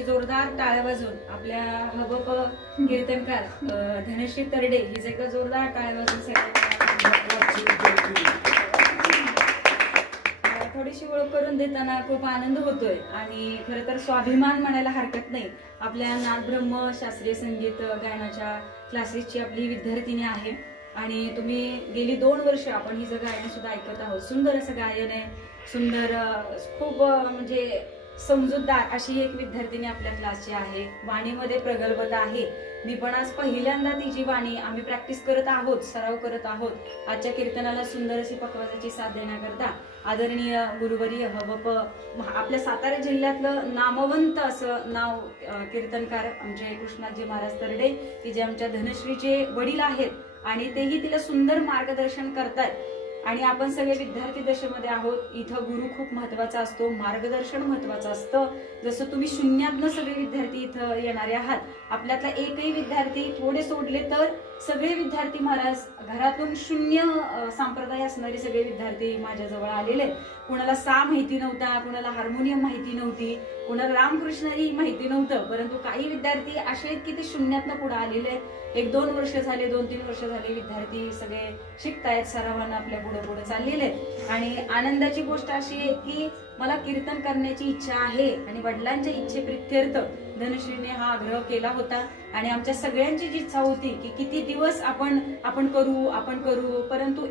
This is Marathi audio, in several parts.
एकदा जोरदार टाळ्या वाजून आपल्या हबप कीर्तनकार धनश्री तरडे हिचे एकदा जोरदार टाळ्या वाजून थोडीशी ओळख करून देताना खूप आनंद होतोय आणि खरं तर स्वाभिमान म्हणायला हरकत नाही. आपल्या नादब्रह्म शास्त्रीय संगीत गायनाच्या क्लासेसची आपली विद्यार्थिनी आहे आणि तुम्ही गेली 2 वर्ष आपण हिचं गायन सुद्धा ऐकत आहोत. सुंदर असं गायन आहे, सुंदर खूप म्हणजे समजूतदार अशी एक विद्यार्थिनी आपल्या क्लासची आहे. वाणीमध्ये प्रगल्भता आहे. मी पण आज पहिल्यांदा तिची वाणी आम्ही प्रॅक्टिस करत आहोत, सराव करत आहोत. आजच्या कीर्तनाला सुंदर अशी पकवाजाची साथ देण्याकरता आदरणीय गुरुवर्य हबप आपल्या सातारा जिल्ह्यातलं नामवंत असं नाव कीर्तनकार आमचे कृष्णाजी महाराज तरडे की जे आमच्या धनश्रीचे वडील आहेत आणि तेही तिला सुंदर मार्गदर्शन करतायत. आणि आपण सगळे विद्यार्थी दशेमध्ये आहोत. इथं गुरु खूप महत्वाचा असतो, मार्गदर्शन महत्वाचं असतं. जसं तुम्ही शून्यातनं सगळे विद्यार्थी इथं येणारे आहात, आपल्यातला एकही विद्यार्थी थोडे सोडले तर सगळे विद्यार्थी महाराज घरातून शून्य संप्रदाय असणारे सगळे विद्यार्थी माझ्याजवळ आलेले. कुणाला सा माहिती नव्हता, कुणाला हार्मोनियम माहिती नव्हती, कुणाला रामकृष्णही माहिती नव्हतं, परंतु काही विद्यार्थी असे आहेत की ते शून्यातनं पुढे आलेले. 1-2 वर्ष झाले, 2-3 वर्ष झाले विद्यार्थी सगळे शिकतायत, सरावानं आपल्या पुढे चाललेले. आणि आनंदाची गोष्ट अशी आहे की मला कीर्तन करण्याची इच्छा आहे आणि वडिलांच्या इच्छेप्रित्यर्थ धनश्रीने हा आग्रह केला होता आणि आमच्या सगळ्यांची जी इच्छा होती की किती दिवस आपण करू, परंतु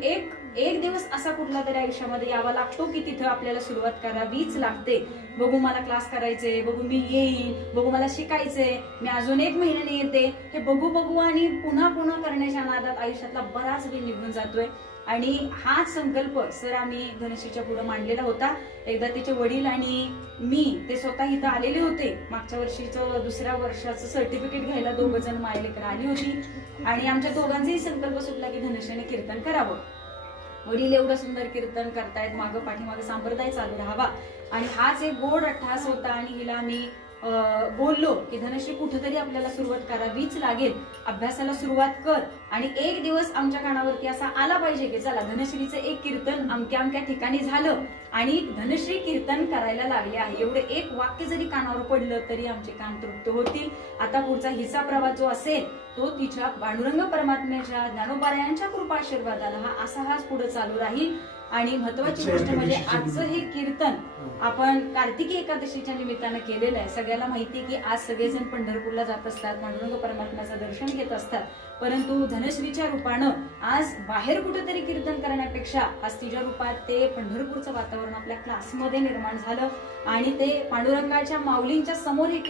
एक दिवस असा कुठला तरी आयुष्यामध्ये यावा लागतो की तिथं आपल्याला सुरुवात करावीच लागते. बघू मला क्लास करायचे, बघू मी येईन, बघू मला शिकायचंय, मी अजून 1 महिन्याने येते, हे बघू आणि पुन्हा करण्याच्या नादात आयुष्यातला बराच वेळ निघून जातोय. आणि हाच संकल्प सर आम्ही धनश्रीच्या पुढे मांडलेला होता. एकदा तिचे वडील आणि मी ते स्वतः इथं आलेले होते. मागच्या वर्षीचं 2ऱ्या वर्षाचं सर्टिफिकेट घ्यायला 2 जण मायलेकर आली होती आणि आमच्या दोघांचाही संकल्प सुटला की धनश्रीने कीर्तन करावं. वडील एवढं सुंदर कीर्तन करतायत, मागं पाठीमागे संप्रदाय चालू राहावा आणि हाच एक गोड अट्टहास होता. आणि हिला आम्ही बोललो की धनश्री कुठेतरी आपल्याला सुरुवात करावीच लागेल, अभ्यासाला सुरुवात कर. आणि एक दिवस आमच्या कानावरती असा आला पाहिजे की चला धनश्रीचं एक कीर्तन अमक्या ठिकाणी झालं आणि धनश्री कीर्तन करायला लागले आहे. एवढे एक वाक्य जरी कानावर पडलं तरी आमचे कान तृप्त होतील. आता पुढचा हिचा प्रवास जो असेल तो तिच्या पांडुरंग परमात्म्याच्या ज्ञानोबारायांच्या कृपा आशीर्वादाला हाच पुढे चालू राहील. आणि महत्वाची गोष्ट म्हणजे आजचं हे कीर्तन आपण कार्तिकी एकादशीच्या निमित्तानं केलेलं आहे. सगळ्याला माहिती की आज सगळेजण पंढरपूरला जात असतात, पांडुरंग परमात्म्याचं दर्शन घेत असतात, परंतु धनश्रीच्या रूपानं आज बाहेर कुठेतरी कीर्तन करण्यापेक्षा आज तिच्या रूपात ते पंढरपूरचं वातावरण आपल्या क्लासमध्ये निर्माण झालं आणि ते पांडुरंगाच्या माऊलींच्या समोर हे